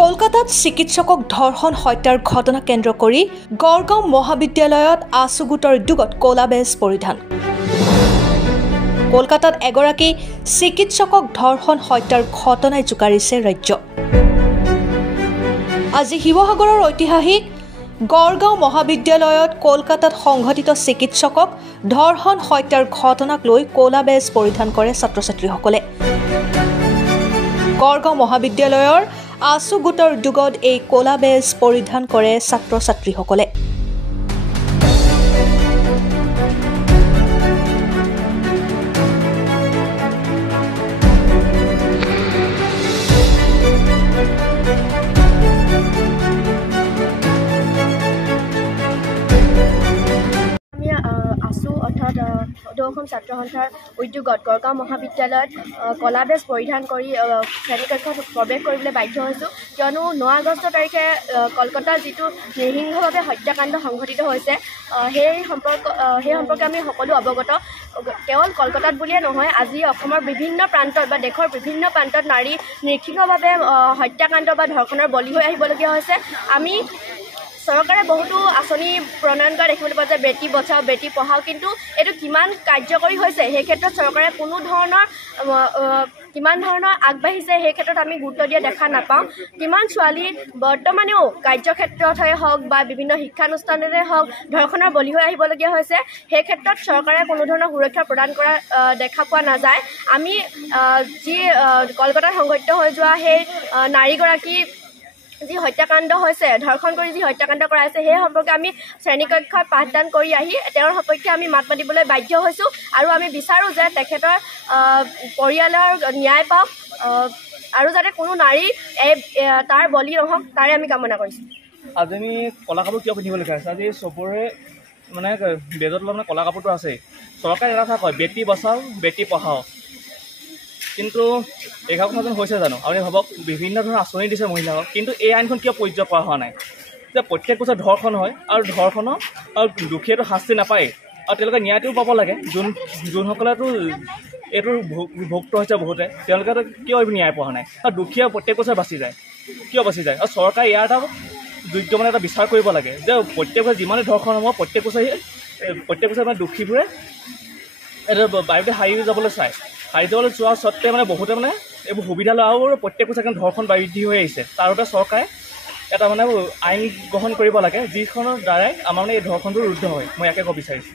কলকাতাত চিকিৎসকক ধৰ্ষণ হত্যাৰ ঘটনা কেন্দ্ৰ কৰি গড়গাঁও মহাবিদ্যালয়ত আছু গোটৰ উদ্যোগত ক'লা বেজ পৰিধান। কলকাতাত এগৰাকী চিকিৎসকক ধৰ্ষণ হত্যাৰ ঘটনাই জোকাৰিছে ৰাজ্য। আজি শিৱসাগৰৰ ঐতিহাসিক গড়গাঁও মহাবিদ্যালয়ত কলকাতাত সংঘটিত চিকিৎসকক ধৰ্ষণ হত্যাৰ ঘটনাক লৈ ক'লা বেজ পৰিধান কৰে ছাত্ৰ-ছাত্ৰীসকলে। গড়গাঁও মহাবিদ্যালয়ৰ আছু গোটৰ উদ্যোগত এই ক'লা বেজ পৰিধান কৰে ছাত্ৰ-ছাত্ৰীসকলে। আছু অৰ্থাৎ অসম ছাত্ৰ সন্থাৰ উদ্যোগত গড়গাঁও মহাবিদ্যালয়ত ক'লা বেজ পৰিধান কৰি শ্ৰেণীকক্ষত প্ৰৱেশ কৰিবলৈ বাধ্য হৈছোঁ, কিয়নো 9 আগষ্ট তাৰিখে কলকাতাৰ যিটো নৃশংসভাৱে হত্যাকাণ্ড সংঘটিত হৈছে সেই সম্পৰ্কে আমি সকলো অৱগত। কেৱল কলকাতাত বুলিয়ে নহয়, আজি অসমৰ বিভিন্ন প্ৰান্তত বা দেশৰ বিভিন্ন প্ৰান্তত নাৰী নৃশংসভাৱে হত্যাকাণ্ড বা ধৰ্ষণৰ বলি হৈ আহিবলগীয়া হৈছে। আমি চৰকাৰে বহুতো আঁচনি প্ৰণয়ন কৰা দেখিবলৈ পোৱা যায়, বেটী বচাও বেটী পঢ়াও, কিন্তু এইটো কিমান কাৰ্যকৰী হৈছে সেই ক্ষেত্ৰত চৰকাৰে কিমান ধৰণৰ আগবাঢ়িছে সেই ক্ষেত্ৰত আমি গুৰুত্ব দিয়া দেখা নাপাওঁ। কিমান ছোৱালী বৰ্তমানেও কাৰ্যক্ষেত্ৰতহে হওক বা বিভিন্ন শিক্ষানুষ্ঠানতে হওক ধৰ্ষণৰ বলি হৈ আহিবলগীয়া হৈছে, সেই ক্ষেত্ৰত চৰকাৰে কোনো ধৰণৰ সুৰক্ষা প্ৰদান কৰা দেখা পোৱা নাযায়। আমি যি কলকাতাত সংঘটিত হৈ যোৱা সেই নাৰীগৰাকী যি হত্যাকাণ্ড হৈছে, ধৰ্ষণ কৰি যি হত্যাকাণ্ড কৰা হৈছে, সেই সম্পৰ্কে আমি শ্ৰেণীকক্ষত পাঠদান কৰি আহি তেওঁৰ সপক্ষে আমি মাত মাতিবলৈ বাধ্য হৈছোঁ আৰু আমি বিচাৰোঁ যে তেখেতৰ পৰিয়ালৰ ন্যায় পাওক আৰু যাতে কোনো নাৰী তাৰ বলি নহওক তাৰে আমি কামনা কৰিছোঁ। আজি আমি ক'লা কাপোৰ কিয় পিন্ধিবলগীয়া হৈছে? আজি চবৰে মানে বেজত মানে ক'লা কাপোৰটো আছে। চৰকাৰে এটা কথা কয়, বেটী বচাও বেটী পঢ়াও, কিন্তু এই কথাজন হৈছে জানো? আপুনি ভাবক, বিভিন্ন ধৰণৰ আঁচনি দিছে মহিলাকক, কিন্তু এই আইনখন কিয় প্ৰযোজ্য কৰা হোৱা নাই? যে প্ৰত্যেক বছৰ ধৰ্ষণ হয় আৰু ধৰ্ষণৰ আৰু দুখীয়াটো শাস্তি নাপায় আৰু তেওঁলোকে ন্যায়টোও পাব লাগে। যোনসকলেতো এইটো ভুক্ত হৈছে বহুতে, তেওঁলোকেতো কিয় ন্যায় পোৱা নাই? আৰু দুখীয়া প্ৰত্যেক বছৰ বাচি যায়, কিয় বাচি যায়? আৰু চৰকাৰে ইয়াৰ এটা যোগ্য মানে এটা বিচাৰ কৰিব লাগে যে প্ৰত্যেক বছৰ যিমানে ধৰ্ষণ হ'ব প্ৰত্যেক বছৰ মানে দুখীবোৰে এইটো বায়ুতে হাৰি যাবলৈ চায়। হাৰি যাবলৈ চোৱাৰ স্বত্তে মানে বহুতে মানে এইবোৰ সুবিধা লয় আৰু প্ৰত্যেক বছৰ ধৰ্ষণ বৃদ্ধি হৈ আহিছে। তাৰ বাবে চৰকাৰে এটা মানে আইন গ্ৰহণ কৰিব লাগে, যিখনৰ দ্বাৰাই আমাৰ মানে এই ধৰ্ষণটো ৰুদ্ধ হয়। মই ইয়াকে ক'ব বিচাৰিছোঁ।